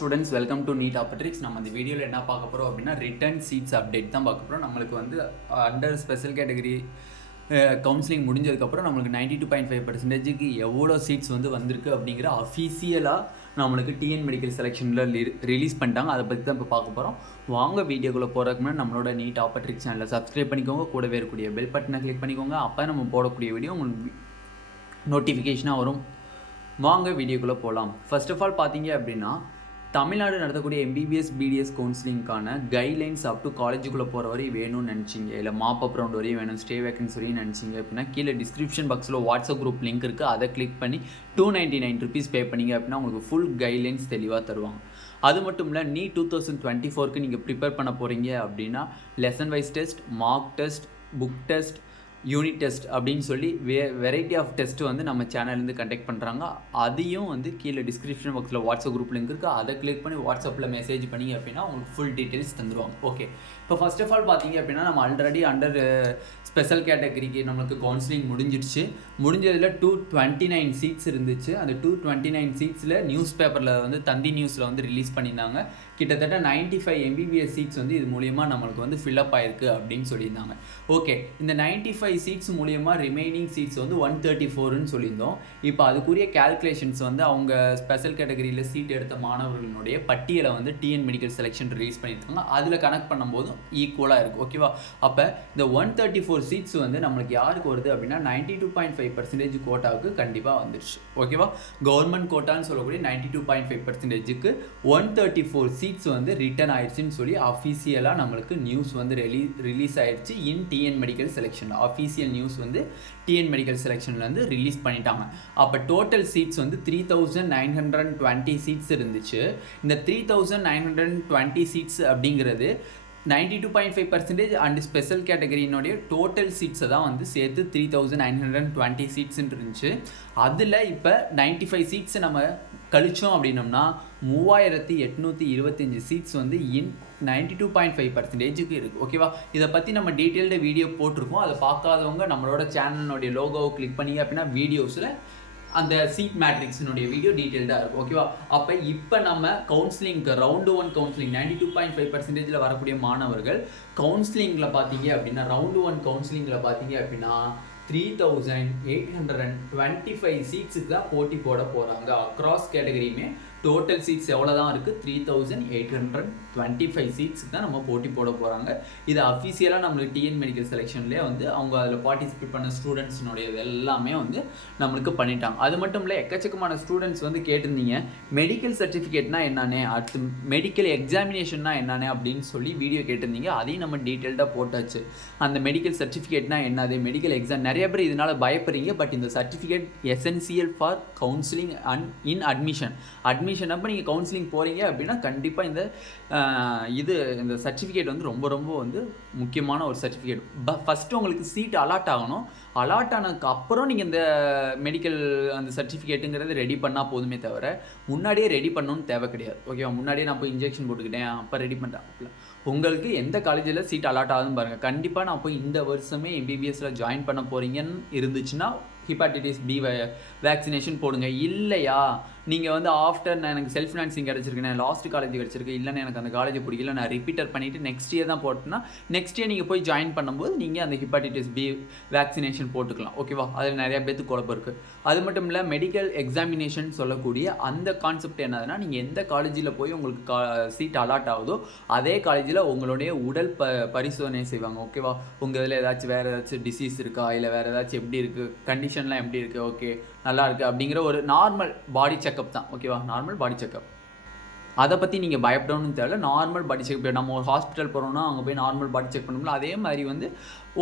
Students welcome to NEET ஆப்பட்ரிக்ஸ். நம்ம இந்த வீடியோவில் என்ன பார்க்க போகிறோம் அப்படின்னா ரிட்டர்ன் சீட்ஸ் அப்டேட் தான் பார்க்க போகிறோம். நம்மளுக்கு வந்து அண்டர் ஸ்பெஷல் கேட்டகரி கவுன்சிலிங் முடிஞ்சதுக்கப்புறம் நம்மளுக்கு 92.5% எவ்வளோ சீட்ஸ் வந்து வந்திருக்கு அப்படிங்கிற அஃபீஷியலாக நம்மளுக்கு டிஎன் மெடிக்கல் செலெக்ஷனில் ரிலீஸ் பண்ணிட்டாங்க. அதை பற்றி தான் இப்போ பார்க்க போகிறோம். வாங்க வீடியோக்குள்ளே போகிறதுக்கு முன்னாடி நம்மளோட நீட் ஆப்பட்ரிக்ஸ் சேனலை சப்ஸ்கிரைப் பண்ணிக்கோங்க, கூடவே இருக்கக்கூடிய பெல் பட்டனை கிளிக் பண்ணிக்கோங்க. அப்போ நம்ம போடக்கூடிய வீடியோ உங்களுக்கு நோட்டிஃபிகேஷனாக வரும். வாங்க வீடியோக்குள்ளே போகலாம். ஃபர்ஸ்ட் ஆஃப் ஆல் பார்த்தீங்க அப்படின்னா தமிழ்நாடு நடத்தக்கூடிய எம்பிபிஎஸ் பிடிஎஸ் கவுன்சிலிங்கான கைட்லைன்ஸ் அப் டு காலேஜுக்குள்ளே போகிற வரையும் வேணும்னு நினச்சிங்க, இல்லை மாப்பப் ரவுண்ட் வரையும் வேணும், ஸ்டே வேக்கன்சி வரையும் நினச்சிங்க அப்படின்னா கீழே டிஸ்கிரிப்ஷன் பாக்ஸில் வாட்ஸ்அப் குரூப் லிங்க் இருக்குது. அதை கிளிக் பண்ணி 299 ருபீஸ் பே பண்ணிங்க அப்படின்னா உங்களுக்கு ஃபுல் கைட்லைன்ஸ் தெளிவாக தருவாங்க. அது மட்டும் இல்லை, நீட் 2024க்கு நீங்கள் ப்ரிப்பேர் பண்ண போகிறீங்க அப்படின்னா lesson wise test, mark test, book test, unit test அப்படின்னு சொல்லி வெரைட்டி ஆஃப் டெஸ்ட் வந்து நம்ம சேனல்லேருந்து கண்டக்ட் பண்ணுறாங்க. அதையும் வந்து கீழே டிஸ்கிரிப்ஷன் பாக்ஸில் வாட்ஸ்அப் குரூப் லிங்க் இருக்குது. அதை கிளிக் பண்ணி வாட்ஸ்அப்பில் மெசேஜ் பண்ணிங்க அப்படின்னா உங்களுக்கு ஃபுல் டீட்டெயில்ஸ் தந்துடுவாங்க. ஓகே, இப்போ ஃபர்ஸ்ட் ஆஃப் ஆல் பார்த்தீங்க அப்படின்னா நம்ம ஆல்ரெடி அண்டர் ஸ்பெஷல் கேட்டகரிக்கு நம்மளுக்கு கவுன்சிலிங் முடிஞ்சிடுச்சு. முடிஞ்சதில் 229 சீட்ஸ் இருந்துச்சு. அந்த 229 சீட்ஸில் நியூஸ் பேப்பரில் வந்து தந்தி நியூஸில் வந்து ரிலீஸ் பண்ணியிருந்தாங்க. கிட்டத்தட்ட 95 எம்பிபிஎஸ் சீட்ஸ் வந்து இது மூலிமா நம்மளுக்கு வந்து ஃபில்அப் ஆயிருக்கு அப்படின்னு சொல்லியிருந்தாங்க. ஓகே, இந்த 95 சீட்ஸ் மூலிமா ரிமைனிங் சீட்ஸ் வந்து 134ன்னு சொல்லியிருந்தோம். இப்போ அதுக்குரிய கேல்குலேஷன்ஸ் வந்து அவங்க ஸ்பெஷல் கேட்டகரியில் சீட் எடுத்த மாணவர்களுடைய பட்டியலை வந்து டிஎன் மெடிக்கல் செலெக்ஷன் ரிலீஸ் பண்ணியிருக்காங்க. அதில் கனெக்ட் பண்ணும்போதும் ஈக்குவலாக இருக்குது. ஓகேவா? அப்போ இந்த 134 சீட்ஸ் வந்து நம்மளுக்கு யாருக்கு வருது அப்படின்னா 92.5% கோட்டாவுக்கு கண்டிப்பாக வந்துடுச்சு. ஓகேவா? கவர்மெண்ட் கோட்டான்னு சொல்லக்கூடிய 92.5%க்கு 134 சீட்ஸ் வந்து ரிட்டர்ன் ஆயிடுச்சுன்னு சொல்லி அஃபீஷியலாக நம்மளுக்கு நியூஸ் வந்து ரிலீஸ் ஆயிடுச்சு. இன் TN medical selection official news வந்து டிஎன் மெடிக்கல் செலெக்ஷனில் வந்து ரிலீஸ் பண்ணிட்டாங்க. அப்போ டோட்டல் சீட்ஸ் வந்து 3920 சீட்ஸ் இருந்துச்சு. இந்த 3920 சீட்ஸ் அப்படிங்கிறது 92.5% அண்ட் ஸ்பெஷல் கேட்டகரியினுடைய டோட்டல் சீட்ஸை தான் வந்து சேர்த்து 3920 சீட்ஸ்ன்னு இருந்துச்சு. அதில் இப்போ 95 சீட்ஸ் நம்ம கழிச்சோம் அப்படின்னோம்னா 3825 சீட்ஸ் வந்து இன் 92.5%க்கு இருக்குது. ஓகேவா? இதை பற்றி நம்ம டீட்டெயில்டு வீடியோ போட்டிருக்கோம். அதை பார்க்காதவங்க நம்மளோட சேனலினுடைய லோகோவை கிளிக் பண்ணி அப்படின்னா வீடியோஸில் அந்த சீட் மேட்ரிக்ஸினுடைய வீடியோ டீட்டெயில்டாக இருக்கும். ஓகேவா? அப்போ இப்போ நம்ம கவுன்சிலிங்க்கு ரவுண்டு 1 கவுன்சிலிங் 92.5%ல் வரக்கூடிய மாணவர்கள் கவுன்சிலிங்கில் பார்த்தீங்க அப்படின்னா ரவுண்டு 1 கவுன்சிலிங்கில் பார்த்தீங்க அப்படின்னா 3825 சீட்ஸுக்கு தான் போட்டி போட போகிறாங்க. அக்ராஸ் கேட்டகரியுமே டோட்டல் சீட்ஸ் எவ்வளோ தான் இருக்குது? 3825 சீட்ஸுக்கு தான் நம்ம போட்டி போட போகிறாங்க. இது அஃபீஷியலாக நம்மளுக்கு டிஎன் மெடிக்கல் செலெக்ஷன்லேயே வந்து அவங்க அதில் பார்ட்டிசிபேட் பண்ண ஸ்டூடெண்ட்ஸினுடைய எல்லாமே வந்து நம்மளுக்கு பண்ணிட்டாங்க. அது மட்டும் இல்லை, எக்கச்சக்கமான ஸ்டூடெண்ட்ஸ் வந்து கேட்டிருந்தீங்க மெடிக்கல் சர்டிஃபிகேட்னா என்னன்னே, அடுத்து மெடிக்கல் எக்ஸாமினேஷன்னா என்னன்னே அப்படின்னு சொல்லி வீடியோ கேட்டிருந்தீங்க. அதையும் நம்ம டீட்டெயில்டாக போட்டாச்சு. அந்த மெடிக்கல் சர்டிஃபிகேட்னா என்னது, மெடிக்கல் எக்ஸாம், நிறைய பேர் இதனால் பயப்படுறீங்க. பட் இந்த certificate essential for counselling and in admission அப்போ நீங்கள் கவுன்சிலிங் போகிறீங்க அப்படின்னா கண்டிப்பாக இந்த சர்டிஃபிகேட் வந்து ரொம்ப ரொம்ப வந்து முக்கியமான ஒரு சர்டிஃபிகேட். ஃபஸ்ட்டு உங்களுக்கு சீட் அலாட் ஆகணும். அலாட் ஆனதுக்கு அப்புறம் நீங்கள் இந்த மெடிக்கல் அந்த சர்டிஃபிகேட்டுங்கிறது ரெடி பண்ணால் போதுமே தவிர முன்னாடியே ரெடி பண்ணணும்னு தேவை கிடையாது. ஓகேவா? முன்னாடியே நான் போய் இன்ஜெக்ஷன் போட்டுக்கிட்டேன் அப்போ ரெடி பண்ணுறேன். உங்களுக்கு எந்த காலேஜில் சீட் அலாட் ஆகுதுன்னு பாருங்கள். கண்டிப்பாக நான் போய் இந்த வருஷமே எம்பிபிஎஸ்ல ஜாயின் பண்ண போகிறீங்கன்னு இருந்துச்சுன்னா ஹெப்பாட்டிட்டிஸ் பி வேக்சினேஷன் போடுங்க. இல்லையா நீங்கள் வந்து ஆஃப்டர் நான் எனக்கு செல்ஃப் ஃபினான்சிங் கிடச்சிருக்கு, நான் லாஸ்ட் காலேஜ் கிடச்சிருக்கு, இல்லைன்னு எனக்கு அந்த காலேஜ் பிடிக்கல, நான் ரிப்பீட்டர் பண்ணிவிட்டு நெக்ஸ்ட் இயர் தான் போட்டேன்னா நெக்ஸ்ட் இயர் நீங்கள் போய் ஜாயின் பண்ணும்போது நீங்கள் அந்த ஹெப்பாட்டிட்டிஸ் பி வேக்சினேஷன் போட்டுக்கலாம். ஓகேவா? அதில் நிறையா பேருக்கு குழப்பம் இருக்குது. அது மட்டும் இல்லை, மெடிக்கல் எக்ஸாமினேஷன் சொல்லக்கூடிய அந்த கான்செப்ட் என்னதுன்னா நீங்கள் எந்த காலேஜில் போய் உங்களுக்கு சீட் அலாட் ஆகுதோ அதே காலேஜில் உங்களுடைய உடல் பரிசோதனை செய்வாங்க. ஓகேவா? உங்கள் இதில் ஏதாச்சும் வேறு ஏதாச்சும் டிசீஸ் இருக்கா, இல்லை வேறு ஏதாச்சும் எப்படி இருக்குது, கண்டிஷன்லாம் எப்படி இருக்குது, ஓகே நல்லா இருக்குது அப்படிங்கிற ஒரு நார்மல் பாடி செக்கப் தான். ஓகேவா? Normal body checkup. அதை பற்றி நீங்கள் பயப்படணும்னு தேவை. நார்மல் பாடி செக், நம்ம ஒரு ஹாஸ்பிட்டல் போகிறோம்னா அங்கே போய் நார்மல் பாடி செக் பண்ணோம்ல, அதே மாதிரி வந்து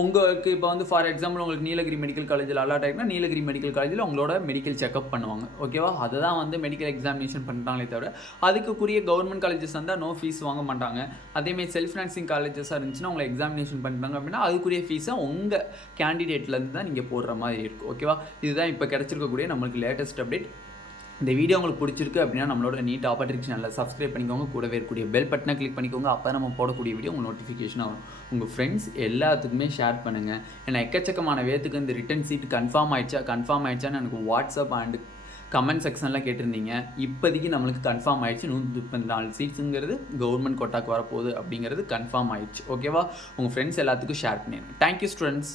உங்களுக்கு இப்போ வந்து ஃபார் எக்ஸாம்பிள் உங்களுக்கு நீலகிரி மெடிக்கல் காலேஜில் அலாட் ஆகிருக்குன்னா நீலகிரி மெடிக்கல் காலேஜில் உங்களோட மெடிக்கல் செக்அப் பண்ணுவாங்க. ஓகேவா? அதை தான் வந்து மெடிக்கல் எக்ஸாமினேஷன் பண்ணுறாங்களே தவிர அதுக்குரிய கவர்மெண்ட் காலேஜஸ் வந்தால் நோ ஃபீஸ் வாங்க மாட்டாங்க. அதேமாதிரி செல்ஃப் ஃபினான்சிங் காலேஜஸாக இருந்துச்சுன்னா உங்களை எக்ஸாமினேஷன் பண்ணுறாங்க அப்படின்னா அதுக்குரிய ஃபீஸை உங்கள் கேண்டிடேட்லேருந்து தான் நீங்கள் போடுற மாதிரி இருக்கும். ஓகேவா? இதுதான் இப்போ கிடச்சிருக்கக்கூடிய நம்மளுக்கு லேட்டஸ்ட் அப்டேட். இந்த வீடியோ உங்களுக்கு பிடிச்சிருக்கு அப்படின்னா நம்மளோட நீட் ஆப்பட்ரிக்ஸ் சேனலை சப்ஸ்கிரைப் பண்ணிக்கோங்க, கூடவே இருக்கக்கூடிய பெல் பட்டனை கிளிக் பண்ணிக்கோங்க. அப்போ நம்ம போடக்கூடிய வீடியோ உங்களுக்கு நோட்டிஃபிகேஷன் ஆகும். உங்கள் ஃப்ரெண்ட்ஸ் எல்லாத்துக்குமே ஷேர் பண்ணுங்கள். ஏன்னா எக்கச்சக்கமான வேத்துக்கு இந்த ரிட்டன் சீட் கன்ஃபார்ம் ஆயிடுச்சான்னு எனக்கு வாட்ஸ்அப் அண்ட் கமெண்ட் செக்ஷனில் கேட்டிருந்தீங்க. இப்போதைக்கு நம்மளுக்கு கன்ஃபார்ம் ஆயிடுச்சு 134 சீட்ஸுங்கிறது கவர்மெண்ட் கோட்டாக்கு வரப்போகுது அப்படிங்கிறது கன்ஃபார்ம் ஆயிடுச்சு. ஓகேவா? உங்கள் ஃப்ரெண்ட்ஸ் எல்லாத்துக்கும் ஷேர் பண்ணிடுங்க. Thank you students.